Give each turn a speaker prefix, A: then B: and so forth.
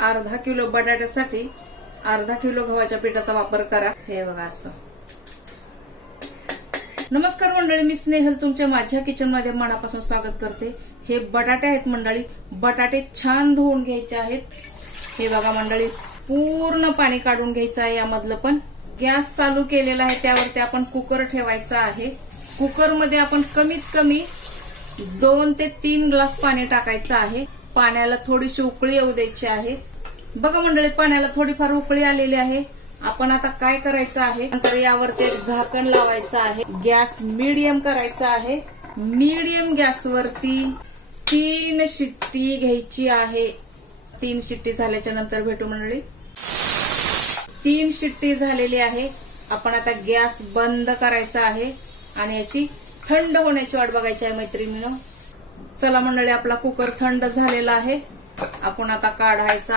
A: अर्धा किलो बटाट्यासाठी अर्धा किलो गव्हाच्या पिठाचा वापर करा. हे बघा असं. नमस्कार मंडळी मी स्नेहल. तुमच्या माझ्या किचनमध्ये मनापासून स्वागत करते. हे बटाटे आहेत मंडळी. बटाटे छान धुवून घ्यायचे आहेत. हे बघा मंडळी पूर्ण पाणी काढून घ्यायचं आहे यामधलं पण. गॅस चालू केलेला आहे त्यावरती आपण कुकर ठेवायचा आहे. कुकरमध्ये आपण कमीत कमी दोन ते तीन ग्लास पाणी टाकायचं आहे. पाण्याला थोडीशी उकळी येऊ द्यायची आहे. बघा मंडळी पाण्याला थोडीफार उकळी आलेली आहे. आपण आता काय करायचं आहे? नंतर यावरती एक झाकण लावायचं आहे. गॅस मीडियम करायचा आहे. मीडियम गॅसवरती तीन शिट्टी घ्यायची आहे. तीन शिट्टी झाल्याच्यानंतर भेटू मंडळी. तीन शिट्टी झालेली आहे. आपण आता गॅस बंद करायचा आहे. आणि याची थंड होण्याची वाट बघायची आहे मैत्रिणीनं. चला मंडळी आपला कुकर थंड झालेला आहे. आपण आता काढायचा